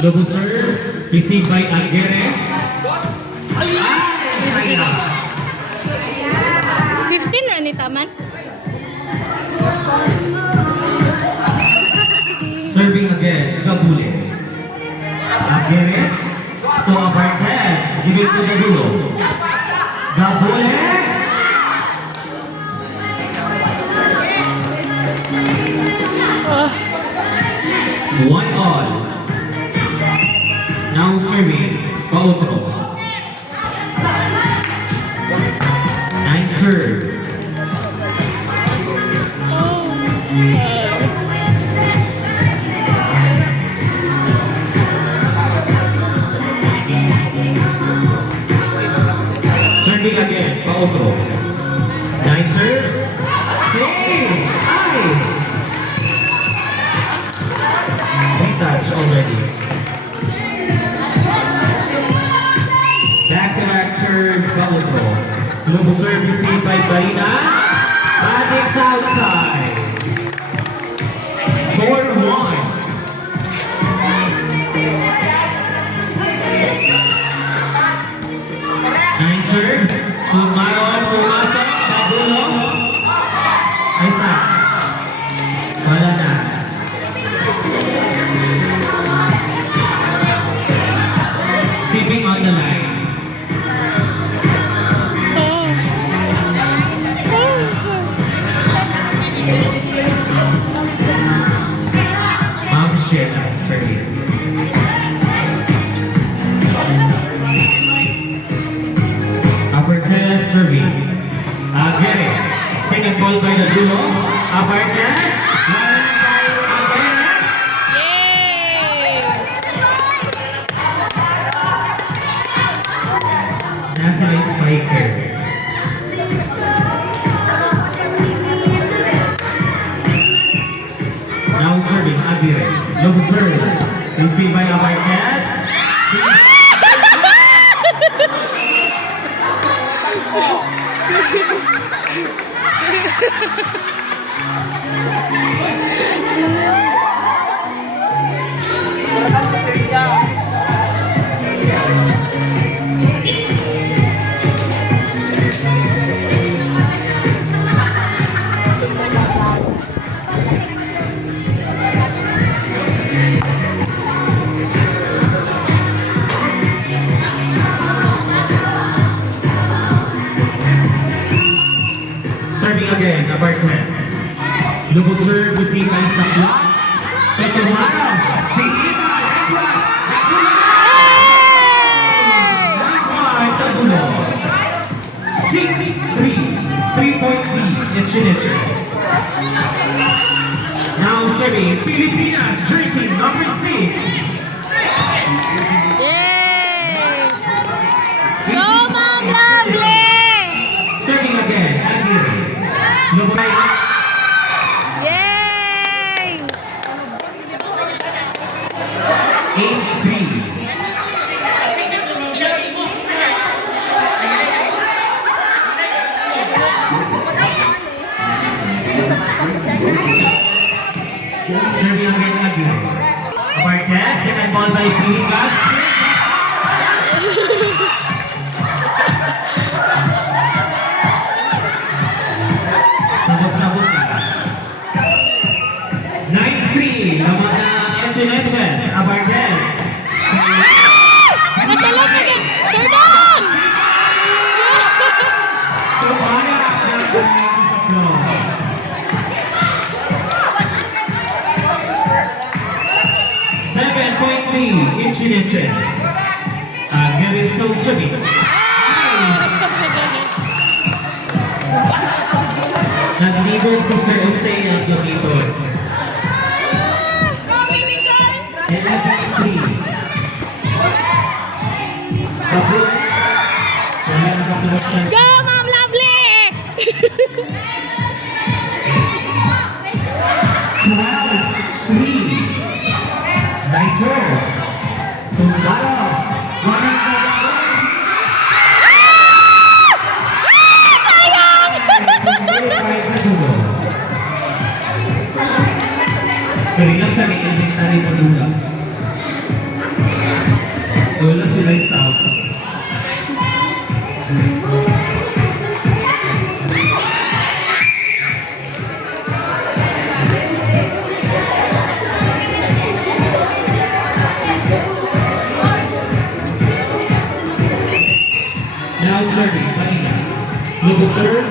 Lobo serve, received by Aguirre. Sayang. 15 ra ni Taman. Serving again, Gabule. Aguirre to Abartes. Give it to Gabulo. Gabule. One all. Now serving, Pautro. Nice serve. Serving again, Pautro. Nice serve. Save! Ay! One touch already. Back-to-back serve, Pautro. Lobo serve received by Barina. Patrick's outside. 4-1. Nice serve. Tumaron, pumasok, Pabulo. Ay, sa. Wala na. Skipping on the line. Ma'am Sheila, serving. Abartes serving. Aguirre. Second ball by the duo. Abartes. Running by Aguirre. Yay! Nasa may spiker. Now serving Aguirre. Lobo serve. Received by Abartes. Serving again, Apartments. Lobo serve received by Sakla. Petumaro. Tingina. Nice one, Tabulo. 6-3. 3-point lead. It's Chinitches. Now serving Pilipinas, jersey number 6. Yay! Go, Mom Lovely! Serving again, Aguirre. Lobo Yay! 8-3. Serving again, Aguirre. Abartes, second ball by Pilipinas. Sabot-sabot ka. 9-3. Laman na Echeneches. Abartes. Masalot again! Sir Don! Tumana ng Francis sa floor. 7-point lead, Echeneches. Aguirre still serving. Nag-leader si Sir Jose ang gamiton. 11-3. Kapit. Wala na kapulot sa... Go, Mom Lovely! 12-3. Nice serve. Tumbalo. Running for the goal. Pero lang sa may inventory mo dula. Wala sila isa. Now serving, Marina. Look who serve.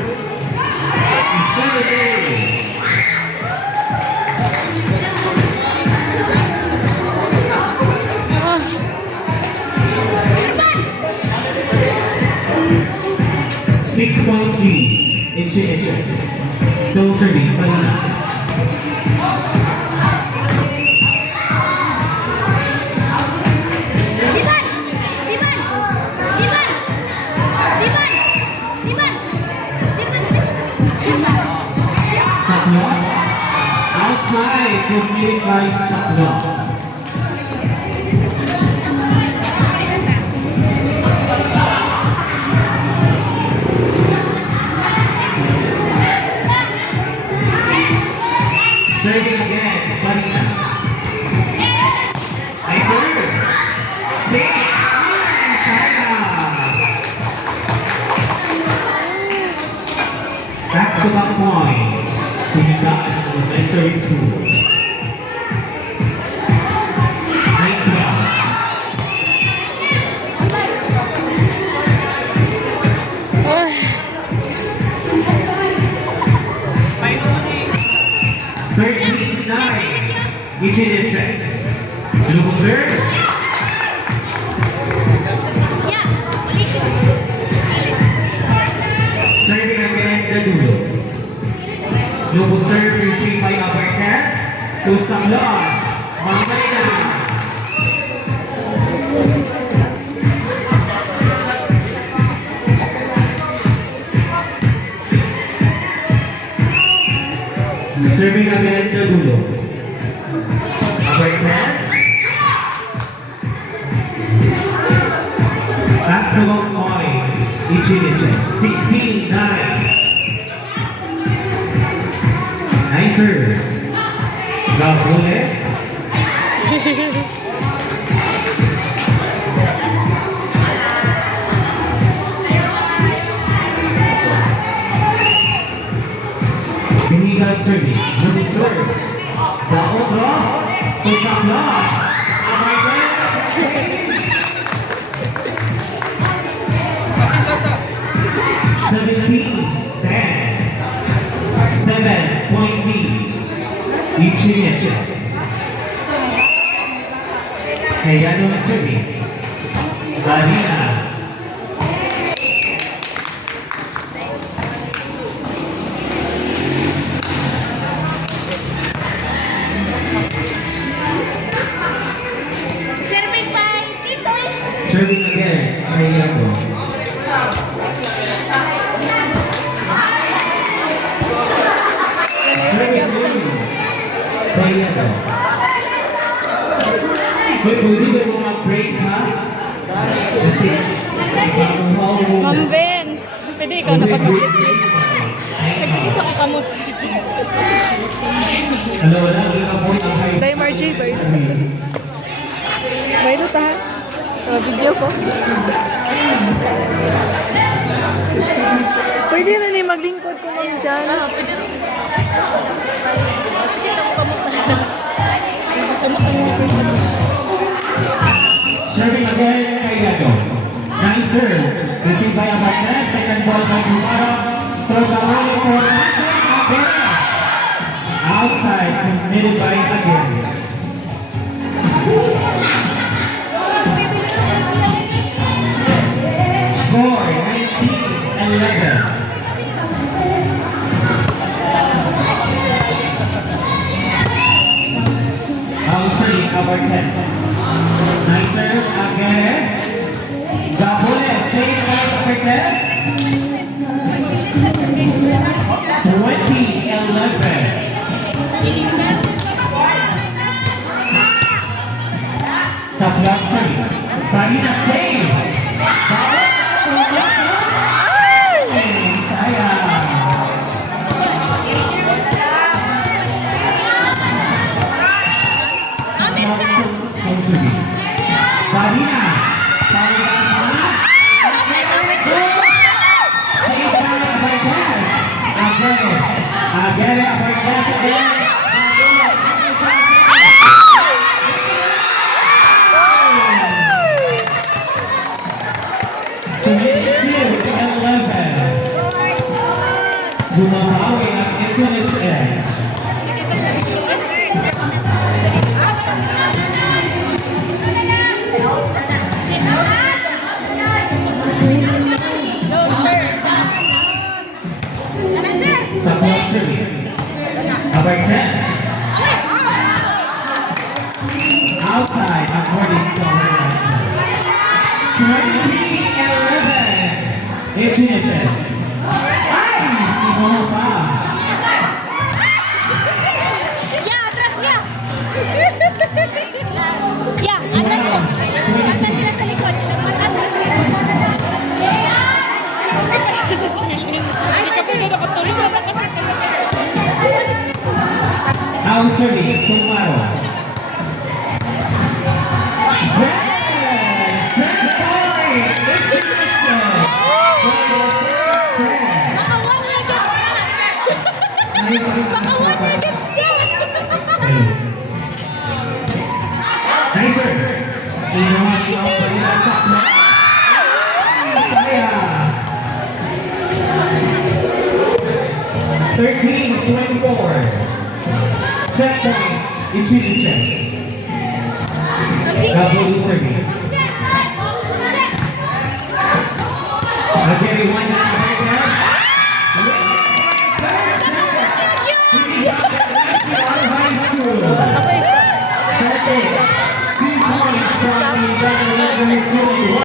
Service is. Ah, 6.3 inches. Still serving, Marina. Diban! Diban! Diban! Diban! Diban! Diban! Saklo. Outside, completed by Saklo. Serving again, Marina. Nice serve. Six. Back to back point. Sinika Elementary School. 9-12. Ah, 13-9. Each inches. Look serve. yeah. Ulit. Serving again the dulo. Look serve received by Abarcas. To Saklon. Marina. Serving again the dulo. Abarcas. Back to 1 points. Each inches. 16-9. Nice serve. Gabule. Pinigas serving. Number serve. The otro. To Sakla. Point lead. Each inches. Kaya nung serving. Marina. Serving by Tito. Serving again. Ayako. Ayako. Hoy, pwede ba mo mag-break ha? Kasi, Ma'am Vince, pwede ikaw na pag-break. Nagsakit ako kamot. Ano, wala, wala ka point ang high Day Margie, baylo sa baylo ta ha? Video ko. Pwede na ni maglingkod ko ma'am dyan. Pwede rin. Sige, ako kamot na. Samot ang Serving again, Ayako. Nice serve. Received by Abarcas. Second ball by Gumaro. Throw the ball for Abarcas. Outside, committed by again. Score 19-11. Outside, Abarcas. Nice serve again. Gabule, saved by Abarcas. 20-11. Sa block serve. Marina save. Sayang. Marina. Again, Abarnes again. So, 18-11. Bumabawi ang HNHS. Sa clock serving. Abarnes. Outside according to our 23-11. HNHS. Ay! Hindi mo pa. Ya, atras niya! Ya, atras mo! Atras sila sa likod. Atras sila sa likod. Hindi ka pwede nakatuloy sa Now serving. Tumaro. Baka one minute ka! Nice serve. Inawan niyo ang paglasak na. Saya. 13-24. Set point. HNHS. Double serving. Again, one now. High school. Second. 2 points from the School.